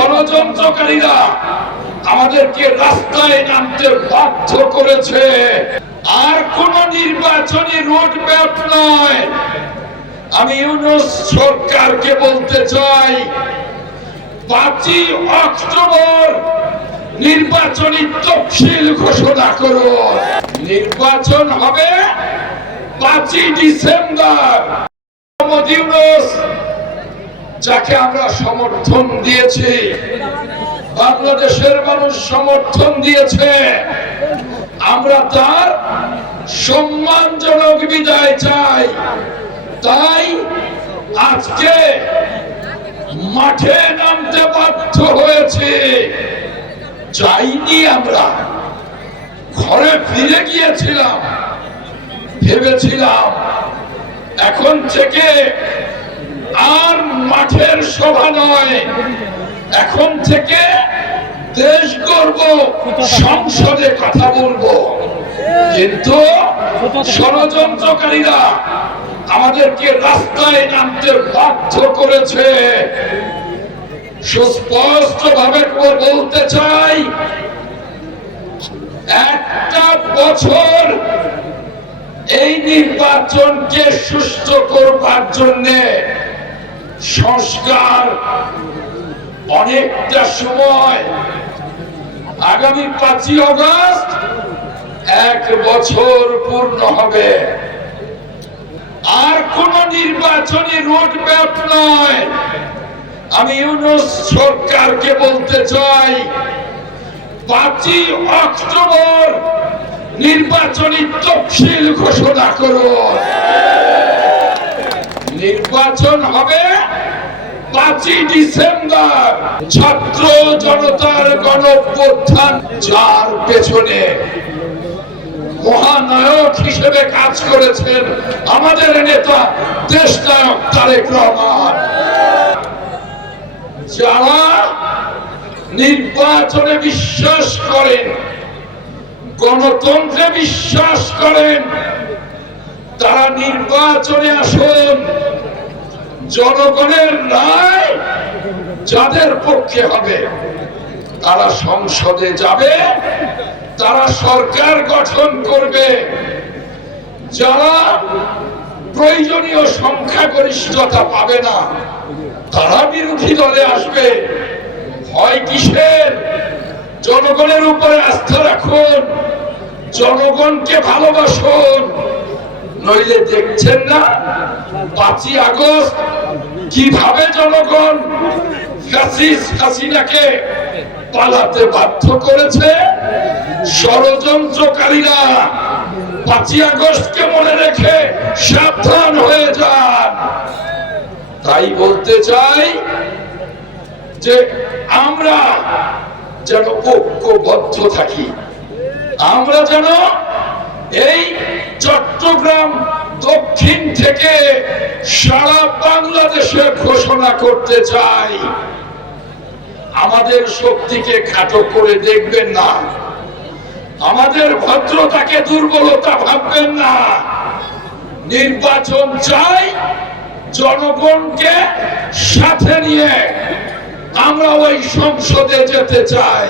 ষড়যন্ত্রকারীরা আমাদেরকে রাস্তায় নামতে বাধ্য করেছে। আর কোন নির্বাচনী রোডম্যাপ নয়। আমি ইউনূস সরকারকে বলতে চাই, 5ই অক্টোবর নির্বাচনী তফসিল ঘোষণা করুন। নির্বাচন হবে 5ই ডিসেম্বর। মোহাম্মদ ইউনূস যাকে আমরা সমর্থন দিয়েছি, বাংলাদেশের মানুষ সমর্থন দিয়েছে, আমরা তার সম্মানজনক বিদায় চাই। তাই আজকে মাঠে নামতে বাধ্য হয়েছে। যাইনি, আমরা ঘরে ফিরে গিয়েছিলাম, ভেবেছিলাম এখন থেকে আর মাঠের সভা নয়, এখন থেকে দেশ গর্ব, সংসদে কথা বলবো। কিন্তু ষড়যন্ত্রকারীরা আমাদেরকে রাস্তায় নামতে বাধ্য করেছে। সুস্পষ্ট ভাবে বলতে চাই, একটা বছর এই নির্বাচনকে সুষ্ঠু করবার জন্য সংস্কার অনেকটা সময়, আগামী 5ই আগস্ট 1 বছর পূর্ণ হবে। আর কোন নির্বাচনী রোডম্যাপ নয়। আমি ইউনূস সরকারকে বলতে চাই, 5ই অক্টোবর নির্বাচনী তফসিল ঘোষণা করুন। নির্বাচন হবে 5ই ডিসেম্বর। ছাত্র জনতার গণঅভ্যুত্থান, যার পেছনে মহানায়ক হিসেবে কাজ করেছেন আমাদের নেতা দেশনায়ক তারেক রহমান, যারা নির্বাচনে বিশ্বাস করেন, গণতন্ত্রে বিশ্বাস করেন, তারা নির্বাচনে আসুন। জনগণের রায় যাদের পক্ষে হবে তারা সংসদে যাবে, তারা সরকার গঠন করবে। যারা প্রয়োজনীয় সংখ্যাগরিষ্ঠতা পাবে না তারা বিরোধী দলে আসবে। হয় কিসের? জনগণের উপরে আস্থা রাখুন, জনগণকে ভালোবাসুন। নইলে দেখছেন না 5ই আগস্ট কিভাবে জনগণ হাসিনাকে পালাতে বাধ্য করেছে। ষড়যন্ত্রকারীরা 5ই আগস্টকে মনে রেখে সাবধান হয়ে যান। তাই বলতে চাই যে আমরা যেন ঐক্যবদ্ধ থাকি, আমরা যেন এই চট্টগ্রাম দক্ষিণ থেকে সারা বাংলাদেশে ঘোষণা করতে চাই, আমাদের শক্তিকে খাটো করে দেখবেন না, আমাদের ভদ্রতাকে দুর্বলতা ভাববেন না। নির্বাচন চাই, জনগণকে সাথে নিয়ে আমরা ওই সংসদে যেতে চাই।